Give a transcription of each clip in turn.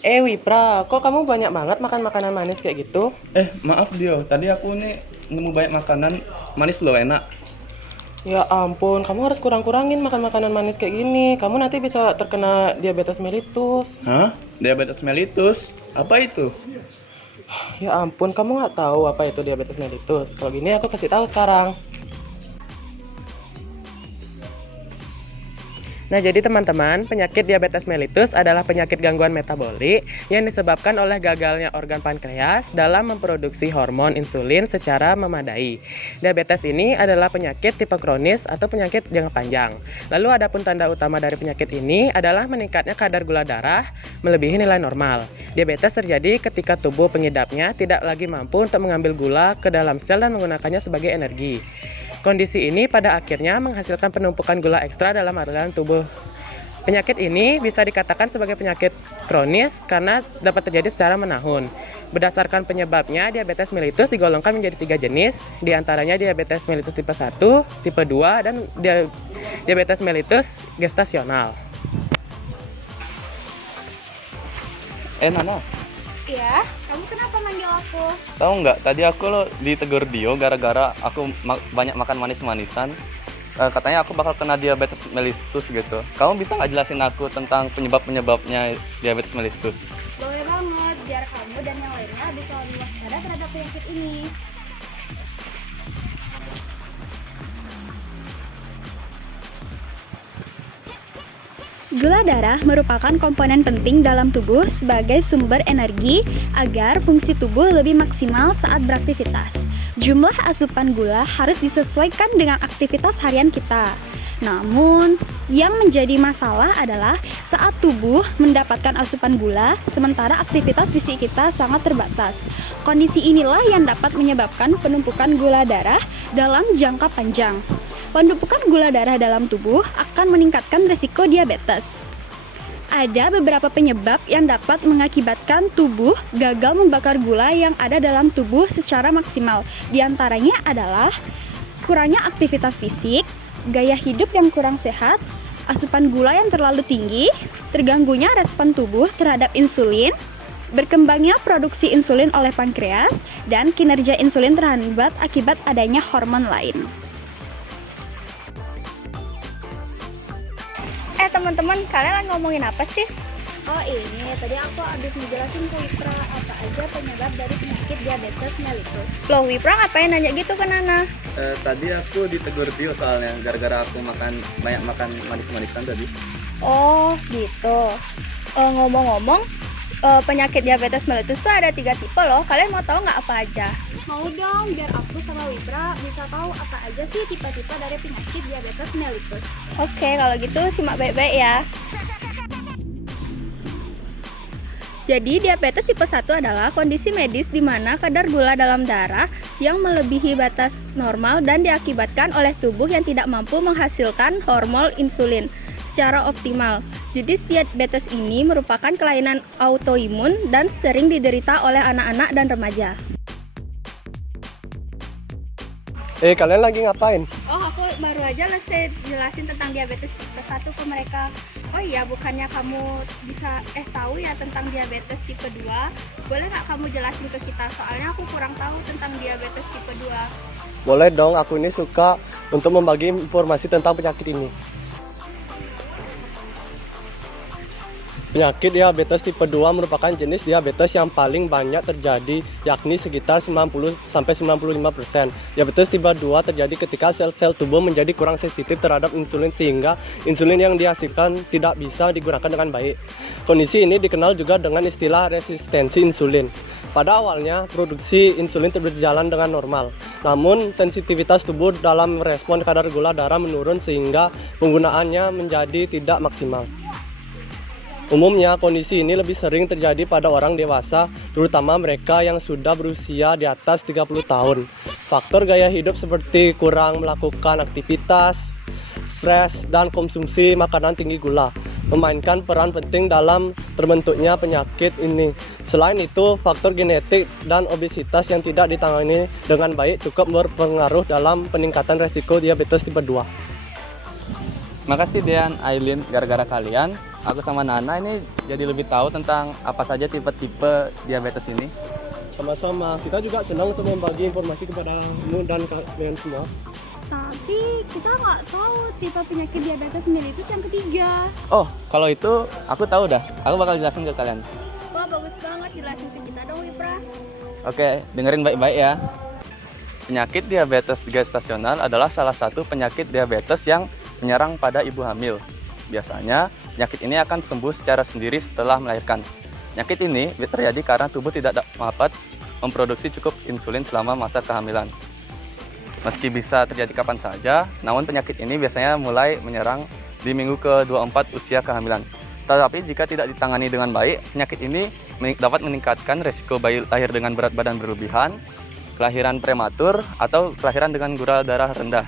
Wipra, kok kamu banyak banget makan makanan manis kayak gitu? Maaf Dio, tadi aku nih nemu banyak makanan manis loh, enak. Ya ampun, kamu harus kurang-kurangin makan makanan manis kayak gini. Kamu nanti bisa terkena diabetes mellitus. Hah? Diabetes mellitus? Apa itu? Ya ampun, kamu nggak tahu apa itu diabetes mellitus. Kalau gini aku kasih tahu sekarang. Nah, jadi teman-teman, penyakit diabetes mellitus adalah penyakit gangguan metabolik yang disebabkan oleh gagalnya organ pankreas dalam memproduksi hormon insulin secara memadai. Diabetes ini adalah penyakit tipe kronis atau penyakit jangka panjang. Lalu adapun tanda utama dari penyakit ini adalah meningkatnya kadar gula darah melebihi nilai normal. Diabetes terjadi ketika tubuh pengidapnya tidak lagi mampu untuk mengambil gula ke dalam sel dan menggunakannya sebagai energi. Kondisi ini pada akhirnya menghasilkan penumpukan gula ekstra dalam aliran tubuh. Penyakit ini bisa dikatakan sebagai penyakit kronis karena dapat terjadi secara menahun. Berdasarkan penyebabnya, diabetes mellitus digolongkan menjadi 3 jenis, diantaranya diabetes mellitus tipe 1, tipe 2, dan diabetes mellitus gestasional. Nana, Iya, kamu kenapa manggil aku? tahu nggak? Tadi aku lo ditegur Dio gara-gara aku banyak makan manis-manisan. Katanya aku bakal kena diabetes mellitus gitu. Kamu bisa nggak jelasin aku tentang penyebab-penyebabnya diabetes mellitus? Boleh banget, biar kamu dan yang lainnya bisa lebih waspada terhadap penyakit ini. Gula darah merupakan komponen penting dalam tubuh sebagai sumber energi agar fungsi tubuh lebih maksimal saat beraktivitas. Jumlah asupan gula harus disesuaikan dengan aktivitas harian kita. Namun, yang menjadi masalah adalah saat tubuh mendapatkan asupan gula, sementara aktivitas fisik kita sangat terbatas. Kondisi inilah yang dapat menyebabkan penumpukan gula darah dalam jangka panjang. Penumpukan gula darah dalam tubuh akan meningkatkan risiko diabetes. Ada beberapa penyebab yang dapat mengakibatkan tubuh gagal membakar gula yang ada dalam tubuh secara maksimal. Di antaranya adalah kurangnya aktivitas fisik, gaya hidup yang kurang sehat, asupan gula yang terlalu tinggi, terganggunya respon tubuh terhadap insulin, berkembangnya produksi insulin oleh pankreas, dan kinerja insulin terhambat akibat adanya hormon lain. Teman-teman, kalian lagi ngomongin apa sih? Oh ini, tadi aku habis ngejelasin ke Wipra apa aja penyebab dari penyakit diabetes mellitus. Loh, Wipra ngapain nanya gitu ke Nana? Tadi aku ditegur Dio soalnya gara-gara aku banyak makan manis-manisan tadi. Oh gitu. Ngomong-ngomong, penyakit diabetes mellitus tuh ada 3 tipe loh. Kalian mau tahu nggak apa aja? Mau dong, biar aku sama Wipra bisa tahu apa aja sih tipe-tipe dari penyakit diabetes mellitus. Oke, kalau gitu simak baik-baik ya. Jadi diabetes tipe 1 adalah kondisi medis di mana kadar gula dalam darah yang melebihi batas normal dan diakibatkan oleh tubuh yang tidak mampu menghasilkan hormon insulin secara optimal. Jadi diabetes ini merupakan kelainan autoimun dan sering diderita oleh anak-anak dan remaja. Kalian lagi ngapain? Oh, aku baru aja jelasin tentang diabetes tipe 1 ke mereka. Oh iya, bukannya kamu bisa tahu ya tentang diabetes tipe 2? Boleh nggak kamu jelasin ke kita? Soalnya aku kurang tahu tentang diabetes tipe 2. Boleh dong, aku ini suka untuk membagi informasi tentang penyakit ini. Penyakit diabetes tipe 2 merupakan jenis diabetes yang paling banyak terjadi, yakni sekitar 90-95%. Diabetes tipe 2 terjadi ketika sel-sel tubuh menjadi kurang sensitif terhadap insulin sehingga insulin yang dihasilkan tidak bisa digunakan dengan baik. Kondisi ini dikenal juga dengan istilah resistensi insulin. Pada awalnya, produksi insulin berjalan dengan normal. Namun, sensitivitas tubuh dalam merespon kadar gula darah menurun sehingga penggunaannya menjadi tidak maksimal. Umumnya, kondisi ini lebih sering terjadi pada orang dewasa, terutama mereka yang sudah berusia di atas 30 tahun. Faktor gaya hidup seperti kurang melakukan aktivitas, stres, dan konsumsi makanan tinggi gula memainkan peran penting dalam terbentuknya penyakit ini. Selain itu, faktor genetik dan obesitas yang tidak ditangani dengan baik cukup berpengaruh dalam peningkatan resiko diabetes tipe 2. Makasih Dean, Aileen, gara-gara kalian, aku sama Nana ini jadi lebih tahu tentang apa saja tipe-tipe diabetes ini. Sama-sama, kita juga senang untuk membagi informasi kepadamu dan kalian semua. Tapi kita nggak tahu tipe penyakit diabetes mellitus yang ketiga. Oh, kalau itu aku tahu dah. Aku bakal jelasin ke kalian. Wah, bagus banget, jelasin ke kita dong, Wipra. Oke, dengerin baik-baik ya. Penyakit diabetes gestasional adalah salah satu penyakit diabetes yang menyerang pada ibu hamil. Biasanya, penyakit ini akan sembuh secara sendiri setelah melahirkan. Penyakit ini terjadi karena tubuh tidak dapat memproduksi cukup insulin selama masa kehamilan. Meski bisa terjadi kapan saja, namun penyakit ini biasanya mulai menyerang di minggu ke-24 usia kehamilan. Tetapi jika tidak ditangani dengan baik, penyakit ini dapat meningkatkan risiko bayi lahir dengan berat badan berlebihan, kelahiran prematur, atau kelahiran dengan gula darah rendah.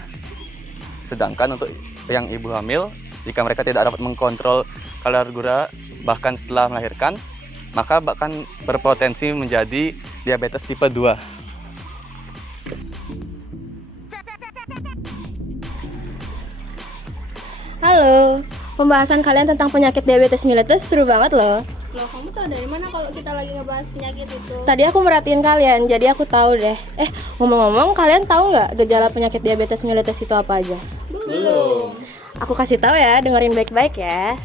Sedangkan untuk yang ibu hamil, jika mereka tidak dapat mengkontrol kadar gula bahkan setelah melahirkan, maka bahkan berpotensi menjadi diabetes tipe 2. Halo, pembahasan kalian tentang penyakit diabetes mellitus seru banget loh. Loh, kamu tahu dari mana kalau kita lagi ngebahas penyakit itu? Tadi aku merhatiin kalian, jadi aku tahu deh. Ngomong-ngomong, kalian tahu nggak gejala penyakit diabetes mellitus itu apa aja? Belum. Aku kasih tahu ya, dengerin baik-baik ya.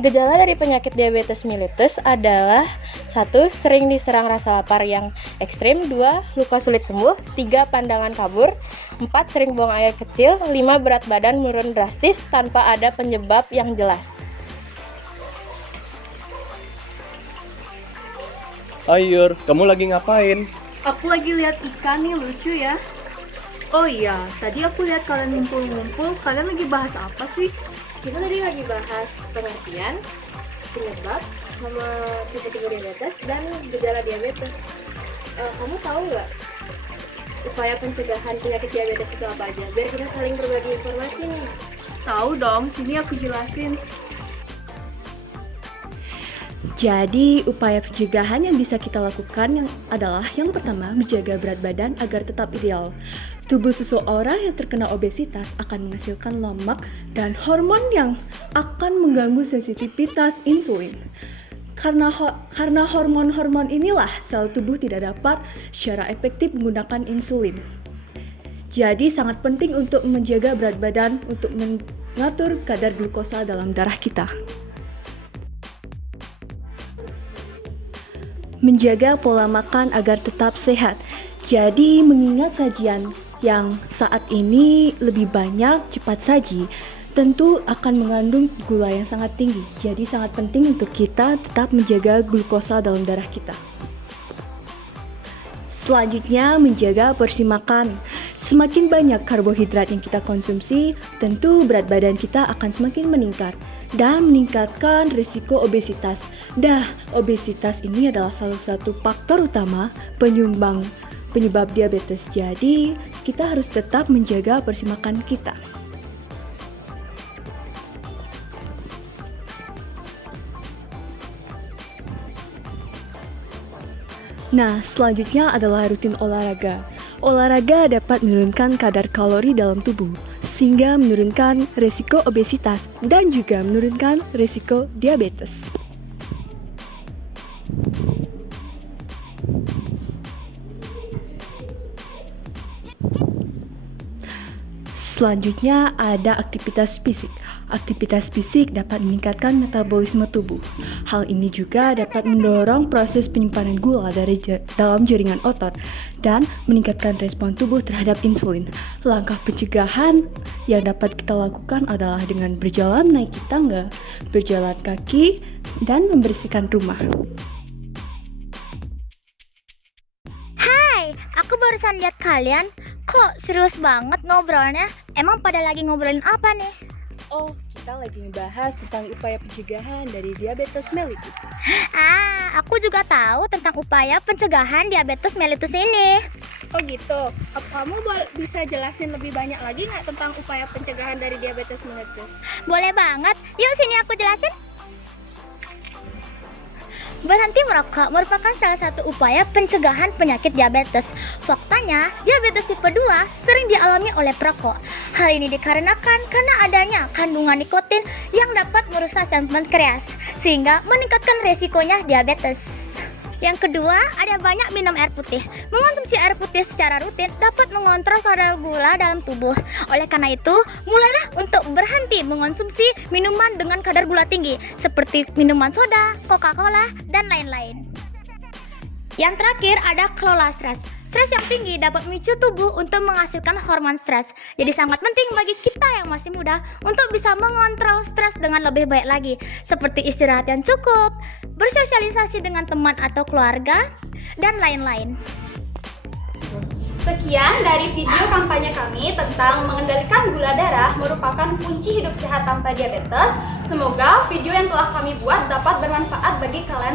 Gejala dari penyakit diabetes mellitus adalah 1. Sering diserang rasa lapar yang ekstrim. 2. Luka sulit sembuh. 3. Pandangan kabur. 4. Sering buang air kecil. 5. Berat badan menurun drastis tanpa ada penyebab yang jelas. Ayur, kamu lagi ngapain? Aku lagi lihat ikan nih, lucu ya. Oh iya, tadi aku lihat kalian ngumpul-ngumpul. Kalian lagi bahas apa sih? Kita tadi lagi bahas pengertian, penyebab, sama tipe-tipe diabetes, dan gejala diabetes. Kamu tahu nggak upaya pencegahan penyakit diabetes itu apa aja? Biar kita saling berbagi informasi nih. Tahu dong, sini aku jelasin. Jadi, upaya pencegahan yang bisa kita lakukan adalah yang pertama, menjaga berat badan agar tetap ideal. Tubuh seseorang yang terkena obesitas akan menghasilkan lemak dan hormon yang akan mengganggu sensitivitas insulin. Karena hormon-hormon inilah sel tubuh tidak dapat secara efektif menggunakan insulin. Jadi sangat penting untuk menjaga berat badan untuk mengatur kadar glukosa dalam darah kita. Menjaga pola makan agar tetap sehat. Jadi mengingat sajian yang saat ini lebih banyak cepat saji, tentu akan mengandung gula yang sangat tinggi. Jadi sangat penting untuk kita tetap menjaga glukosa dalam darah kita. Selanjutnya, menjaga porsi makan. Semakin banyak karbohidrat yang kita konsumsi, tentu berat badan kita akan semakin meningkat dan meningkatkan risiko obesitas. Obesitas ini adalah salah satu faktor utama penyebab diabetes. Jadi, kita harus tetap menjaga porsi makan kita. Nah, selanjutnya adalah rutin olahraga. Olahraga dapat menurunkan kadar kalori dalam tubuh, sehingga menurunkan risiko obesitas dan juga menurunkan risiko diabetes. Selanjutnya ada aktivitas fisik. Aktivitas fisik dapat meningkatkan metabolisme tubuh. Hal ini juga dapat mendorong proses penyimpanan gula dalam jaringan otot dan meningkatkan respon tubuh terhadap insulin. Langkah pencegahan yang dapat kita lakukan adalah dengan berjalan menaiki tangga, berjalan kaki, dan membersihkan rumah. Hai, aku barusan lihat kalian. Kok serius banget ngobrolnya? Emang pada lagi ngobrolin apa nih? Oh, kita lagi ngebahas tentang upaya pencegahan dari diabetes mellitus. Aku juga tahu tentang upaya pencegahan diabetes mellitus ini. Oh gitu. Kamu bisa jelasin lebih banyak lagi nggak tentang upaya pencegahan dari diabetes mellitus? Boleh banget. Yuk sini aku jelasin. Berhenti merokok merupakan salah satu upaya pencegahan penyakit diabetes. Faktanya, diabetes tipe 2 sering dialami oleh perokok. Hal ini dikarenakan karena adanya kandungan nikotin yang dapat merusak sel pankreas, sehingga meningkatkan resikonya diabetes. Yang kedua, ada banyak minum air putih. Mengonsumsi air putih secara rutin dapat mengontrol kadar gula dalam tubuh. Oleh karena itu, mulailah untuk berhenti mengonsumsi minuman dengan kadar gula tinggi, seperti minuman soda, Coca-Cola, dan lain-lain. Yang terakhir, ada kelola stres. Stres yang tinggi dapat memicu tubuh untuk menghasilkan hormon stres. Jadi sangat penting bagi kita yang masih muda untuk bisa mengontrol stres dengan lebih baik lagi, seperti istirahat yang cukup, bersosialisasi dengan teman atau keluarga, dan lain-lain. Sekian dari video kampanye kami tentang mengendalikan gula darah merupakan kunci hidup sehat tanpa diabetes. Semoga video yang telah kami buat dapat bermanfaat bagi kalian